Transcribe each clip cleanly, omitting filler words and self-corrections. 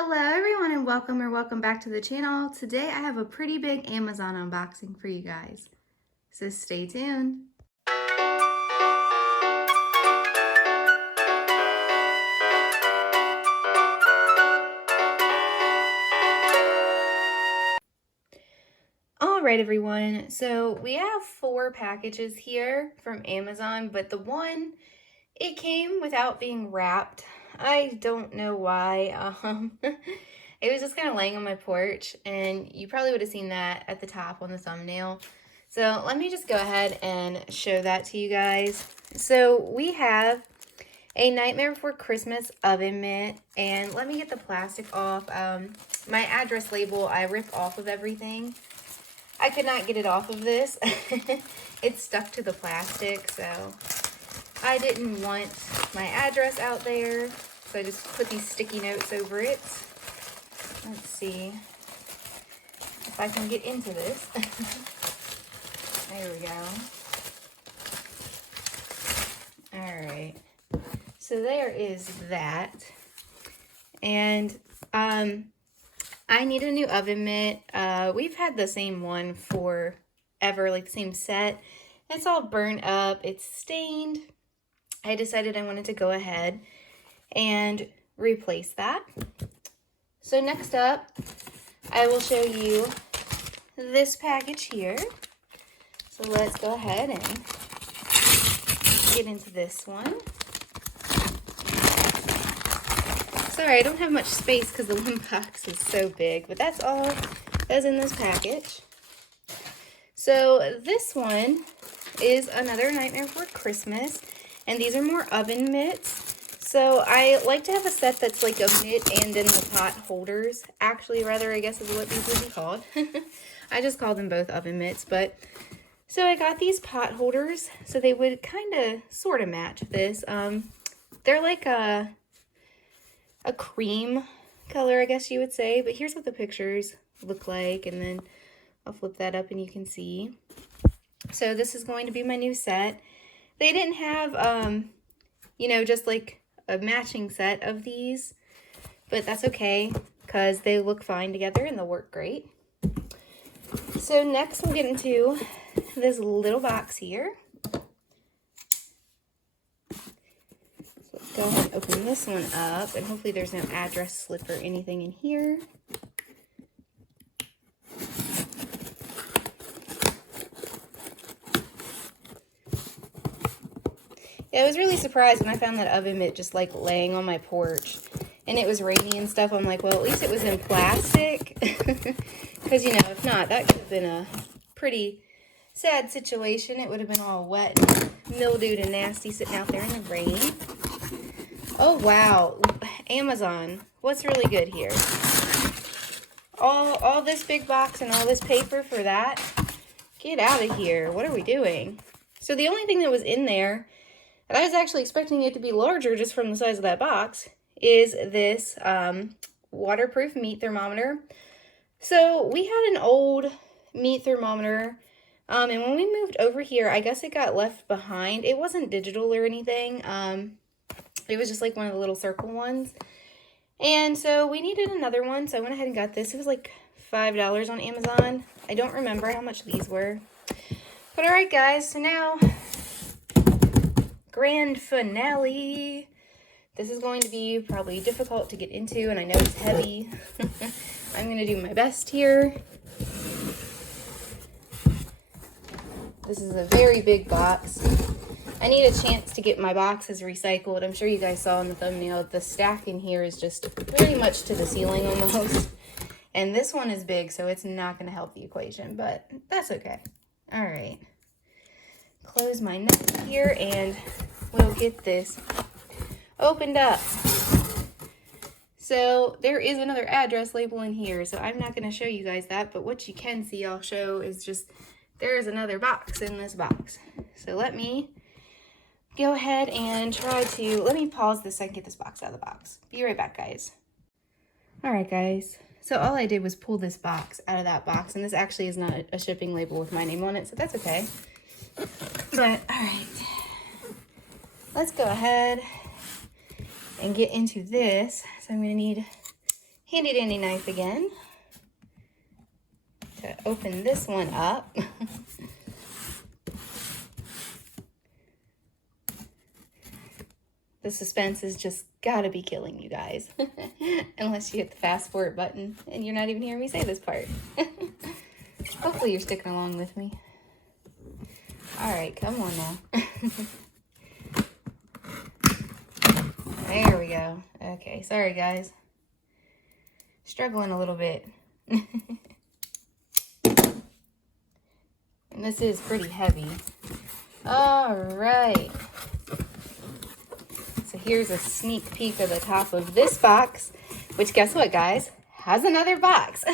Hello everyone and welcome back to the channel. Today I have a pretty big Amazon unboxing for you guys, so stay tuned. Alright everyone, so we have 4 packages here from Amazon, but the one, it came without being wrapped. I don't know why. It was just kind of laying on my porch, and you probably would have seen that at the top on the thumbnail. So let me just go ahead and show that to you guys. So we have a Nightmare Before Christmas oven mitt, and let me get the plastic off. My address label, I ripped off of everything. I could not get it off of this. It's stuck to the plastic, so I didn't want my address out there, so I just put these sticky notes over it. Let's see if I can get into this. There we go. All right. So there is that. And I need a new oven mitt. We've had the same one forever, like the same set. It's all burnt up. It's stained. I decided I wanted to go ahead and replace that. So next up, I will show you this package here. So let's go ahead and get into this one. Sorry, I don't have much space because the one box is so big, but that's all that's in this package. So this one is another Nightmare Before Christmas, and these are more oven mitts. So I like to have a set that's like a mitt and then the pot holders. Actually, rather, I guess is what these would be called. I just call them both oven mitts, but so I got these pot holders so they would kind of sort of match this. They're like a cream color, I guess you would say, but here's what the pictures look like, and then I'll flip that up and you can see. So this is going to be my new set. They didn't have, just like a matching set of these, but that's okay because they look fine together and they'll work great. So next we'll get into this little box here. Go ahead and open this one up, and hopefully there's no address slip or anything in here. Yeah, I was really surprised when I found that oven mitt just like laying on my porch, and it was rainy and stuff. I'm like, well, at least it was in plastic, because if not, that could have been a pretty sad situation. It would have been all wet and mildewed and nasty sitting out there in the rain. Oh, wow. Amazon. What's really good here? All this big box and all this paper for that? Get out of here. What are we doing? So the only thing that was in there, and I was actually expecting it to be larger just from the size of that box, is this waterproof meat thermometer. So we had an old meat thermometer, and when we moved over here, I guess it got left behind. It wasn't digital or anything. It was just like one of the little circle ones. And so we needed another one, so I went ahead and got this. It was like $5 on Amazon. I don't remember how much these were. But alright guys, so now, grand finale. This is going to be probably difficult to get into, and I know it's heavy. I'm going to do my best here. This is a very big box. I need a chance to get my boxes recycled. I'm sure you guys saw in the thumbnail, the stack in here is just very much to the ceiling almost. And this one is big, so it's not going to help the equation, but that's okay. All right. Close my nut here, and we'll get this opened up. So there is another address label in here, so I'm not going to show you guys that, but what you can see I'll show is just there is another box in this box. So let me go ahead and let me pause this so I can get this box out of the box. Be right back, guys. All right, guys. So all I did was pull this box out of that box, and this actually is not a shipping label with my name on it, so that's okay. But, all right. Let's go ahead and get into this. So I'm going to need handy dandy knife again to open this one up. The suspense is just gotta be killing you guys. Unless you hit the fast forward button and you're not even hearing me say this part. Hopefully you're sticking along with me. All right, come on now. There we go. Okay, sorry guys. Struggling a little bit. And this is pretty heavy. All right. So here's a sneak peek of the top of this box, which guess what, guys? Has another box.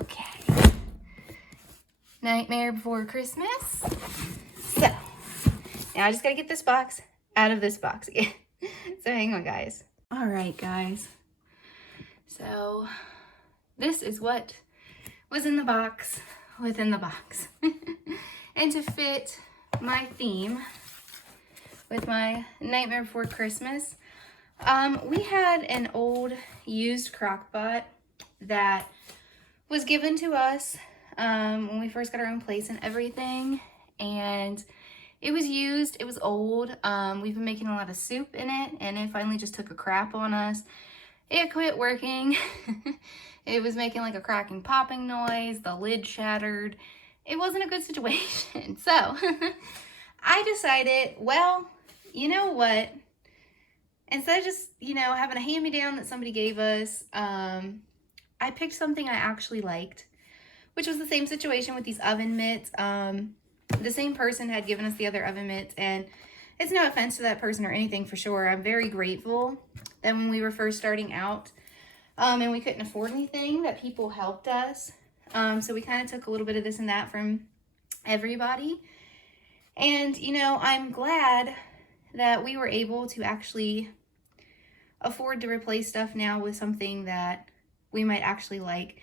Okay. Nightmare Before Christmas. So, now I just gotta get this box out of this box again. So hang on, guys. All right, guys. So this is what was in the box within the box. And to fit my theme with my Nightmare Before Christmas, we had an old used crock pot that was given to us when we first got our own place and everything, and it was used, it was old. We've been making a lot of soup in it, and it finally just took a crap on us. It quit working. It was making like a cracking, popping noise. The lid shattered. It wasn't a good situation. So I decided, well, you know what? Instead of just, you know, having a hand-me-down that somebody gave us, I picked something I actually liked, which was the same situation with these oven mitts. The same person had given us the other oven mitts, and it's no offense to that person or anything for sure. I'm very grateful that when we were first starting out, and we couldn't afford anything, that people helped us. So we kind of took a little bit of this and that from everybody. And, you know, I'm glad that we were able to actually afford to replace stuff now with something that we might actually like.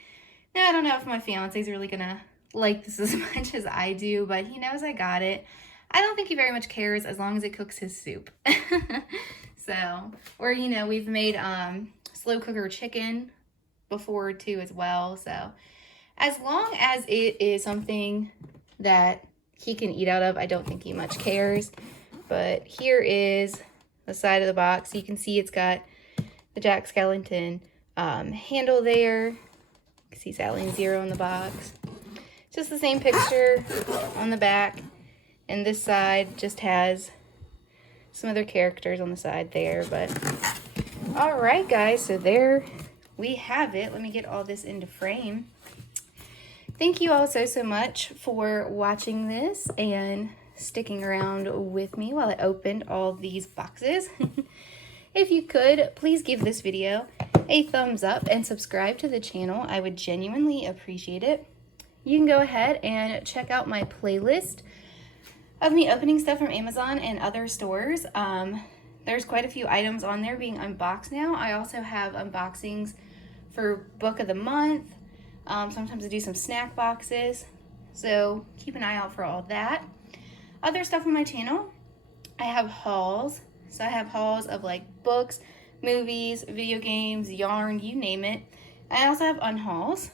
Now, I don't know if my fiance's really gonna like this as much as I do, but he knows I got it. I don't think he very much cares as long as it cooks his soup. So, or, you know, we've made slow cooker chicken before too as well. So as long as it is something that he can eat out of, I don't think he much cares. But here is the side of the box. You can see it's got the Jack Skellington handle there. You can see Sally and Zero in the box. Just the same picture on the back. And this side just has some other characters on the side there. But all right, guys, so there we have it. Let me get all this into frame. Thank you all so much for watching this and sticking around with me while I opened all these boxes. If you could, please give this video a thumbs up and subscribe to the channel. I would genuinely appreciate it. You can go ahead and check out my playlist of me opening stuff from Amazon and other stores. There's quite a few items on there being unboxed now. I also have unboxings for Book of the Month. Sometimes I do some snack boxes, so keep an eye out for all that. Other stuff on my channel, I have hauls. So I have hauls of like books, movies, video games, yarn, you name it. I also have unhauls.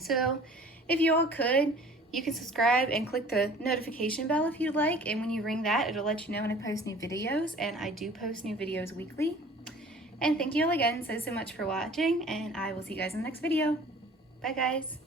So if you all could, you can subscribe and click the notification bell if you'd like, and when you ring that, it'll let you know when I post new videos, and I do post new videos weekly. And thank you all again so much for watching, and I will see you guys in the next video. Bye, guys.